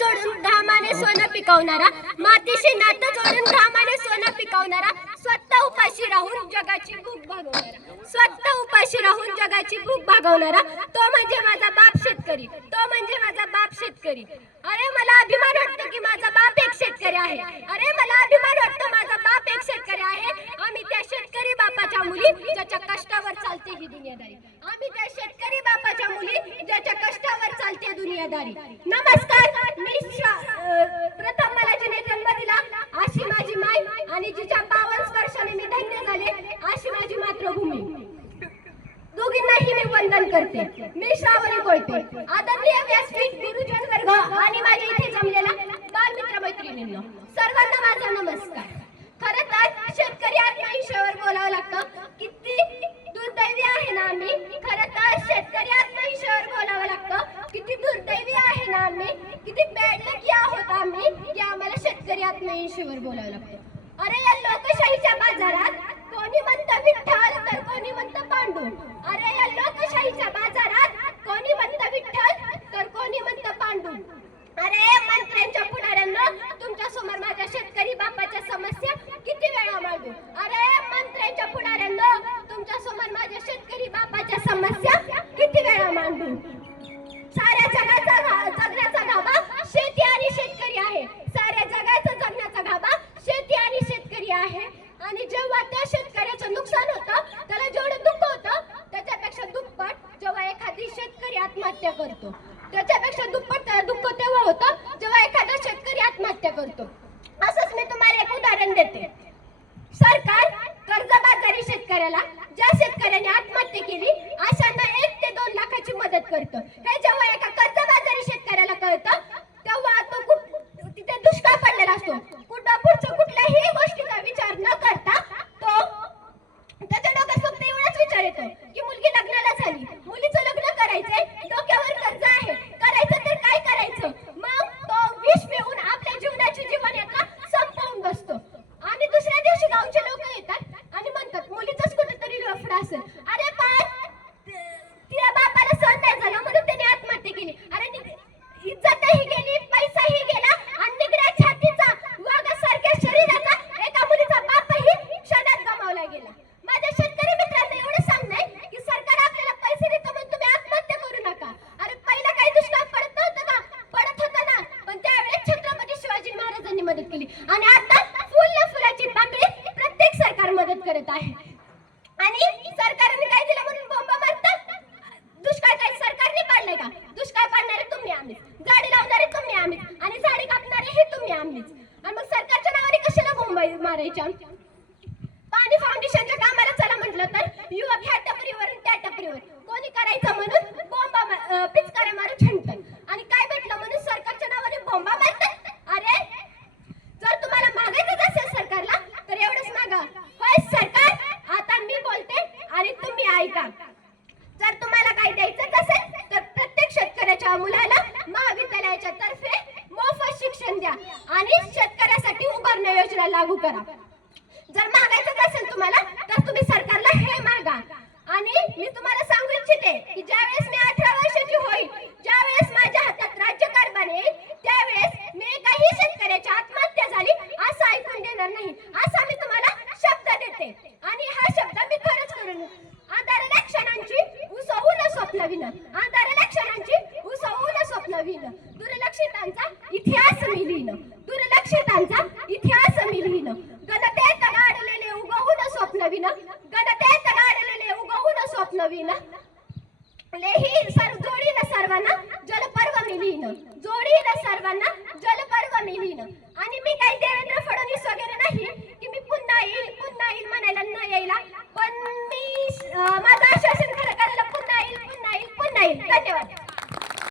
जोडून घामाने सोनं पिकवणारा, मातीशी नातं जोडून घामाने सोनं पिकवणारा, स्वतः उपाशी राहून जगाची भूक भागवणारा, स्वतः उपाशी राहून जगाची भूक भागवणारा, तो म्हणजे माझा बाप शेतकरी, तो म्हणजे माझा बाप शेतकरी. अरे मला अभिमान वाटतो की माझा बाप एक शेतकरी आहे. अरे मला अभिमान वाटतो माझा बाप एक शेतकरी आहे. आम्ही त्या शेतकरी बापाच्या मुली ज्याच्या कष्टावर चालते ही दुनियादारी. आम्ही त्या शेतकरी बापाच्या मुली ज्याच्या कष्टावर चालते दुनियादारी. नमस्कार. मी प्रथम मला जिने जन्म दिला अशी माझी माय आणि जिच्या 52 वर्षाने मी धन्य झाले अशी माझी मातृभूमी. दोघींनाही मी वंदन करते. मी श्रावणी कोळपे. आदरणीय व्यासपीठ, गुरुजन वर्ग आणि माझ्या इथे जमलेला बालमित्र मैत्रिणींनो, सर्वांना माझा नमस्कार. खरं तर शेतकरी आत्मविश्वासावर बोलावं लागतं. किती दुर्दैवी आहे ना आम्ही. खरं तर शेतकरी आत्मविश्वासावर बोलावं लागतं. किती दुर्दैवी आहे ना आम्ही, किती बॅड लकी आहोत आम्ही की आम्हाला शेतकरी आत्मविश्वासावर बोलावं लागतं. अरे या लोकशाहीच्या बाजारात कोणी म्हणतं विठ्ठल तर कोणी म्हणतं पांडू. अरे या लोकशाहीच्या बाजारात कोणी म्हणतं विठ्ठल तर कोणी म्हणतं पांडू. अरे मंत्र्यांच्या पुढाऱ्यांना तुमच्या समोर माझ्या शेतकरी बापाच्या समस्या किती वेळा मांडू. अरे मंत्र्यांच्या पुढाऱ्यांना तुमच्या समोर माझ्या शेतकरी बापाच्या समस्या किती वेळा मांडू. साऱ्या जगाचा जगण्याचा गाभा शेती आणि शेतकरी आहे. साऱ्या जगाचा जगण्याचा गाभा शेती आणि शेतकरी आहे. आणि जेव्हा त्या शेतकऱ्याचं नुकसान होतं, त्याला जेवढं दुःख होतं त्याच्यापेक्षा दुप्पट जेव्हा एखादी शेतकरी आत्महत्या करतो, त्याच्यापेक्षा दुप्पट त्याला दुःख तेव्हा होतं जेव्हा एखादा शेतकरी आत्महत्या करतो. असंच मी तुम्हाला एक उदाहरण देते. सरकार कर्जबाजारी शेतकऱ्याला, ज्या शेतकऱ्याने आत्महत्या केली अशांना 1 ते 2 लाखाची मदत करतं. हे जेव्हा एका कर्जबाजारी शेतकऱ्याला कळतं तेव्हा तो तिथे दुष्काळ पडलेला असतो. पुढच्या कुठल्याही गोष्टीचा विचार न करता तो त्याच्या डोक्यात फक्त एवढाच विचार येतो की मुलगी लग्नाला झाली, मुलीचं लग्न करायचंय, डोक्यावर कर्ज आहे, करायचं तर काय करायचं. मग तो विष पिऊन आपल्या जीवनाची जीवनयात्रा संपवून बसतो. आणि दुसऱ्या दिवशी गावचे लोक येतात आणि म्हणतात मुलीचंच कुठेतरी लफडा असेल. अरे पण तिच्या बापाला सहन नाही झालं म्हणून त्याने आत्महत्या केली. अरे इज्जतही गेली, पैसाही गेला आणि निगड्या छातीचा वाघासारख्या शरीराचा एका मुलीचा बापही क्षणात गमावला गेला. माझ्या शेतकरी मित्रांना एवढं सांगणं की सरकार आपल्याला पैसे देतं म्हणून तुम्ही आत्महत्या करू नका. अरे पहिला काही दुष्काळ पडत नव्हतं का? पडत होता ना, पण त्यावेळेस छत्रपती शिवाजी महाराजांनी मदत केली. आणि आता फुलाची पाकळी प्रत्येक सरकार मदत करत आहे. आणि सरकारने काय दिलं म्हणून बोंबा मारतात. दुष्काळ काही सरकारने पाडलाय का? दुष्काळ पाडणारे तुम्ही आम्हीच, झाडे लावणारे तुम्ही आम्हीच आणि झाडे कापणारे हे तुम्ही आम्हीच. आणि मग सरकारच्या नावाने कशाला बोंबा मारायच्या? पाणी फाउंडेशनच्या कामाला चला म्हटलं तर युवक ह्या टपरीवरून त्या टपरीवर कोणी करायचं म्हणून बोंबा पिचकाऱ्या मारून छानतात. आणि काय भेटलं म्हणून सरकारच्या नावाने बोंबा मारतात. अरे जर तुम्हाला मागायचं असेल सरकारला तर एवढंच मागा. होय सरकार, आता मी बोलते आणि तुम्ही ऐका. जर तुम्हाला काही द्यायचं असेल तर प्रत्येक शेतकऱ्याच्या मुलाला महाविद्यालयाच्या तर्फे मोफत शिक्षण द्या आणि शेतकऱ्यासाठी उभारण्या योजना लागू करा. जर मागायचं असेल तुम्हाला तर तुम्ही सरकारला हे मागा. आणि मी तुम्हाला सांगू इच्छिते की ज्यावेळेस मी 18 वर्षाची होईल, ज्यावेळेस माझ्या हातात राज्यकारभार येईल, त्यावेळेस मी काही शेतकऱ्याची आत्महत्या झाली असं ऐकून देणार नाही, असा मी तुम्हाला शब्द देते. आणि हा शब्द मी खरंच करून अंधारल्या क्षणांची उसवून स्वप्नवीन, अंधारल्या क्षणांची उसवून स्वप्नवीन, दुर्लक्षितांचा इतिहास मी लिहिन, दुर्लक्षितांचा इतिहास मी लिहिन. गणतेत गाडलेले उगवून स्वप्नवीन, गणतेत गाडलेले उगवून स्वप्नवीन. लेही जोडीन सर्वांना जलपर्व मी लिहिन, जोडीन सर्वांना जलपर्व मी लिहिन. आणि मी काय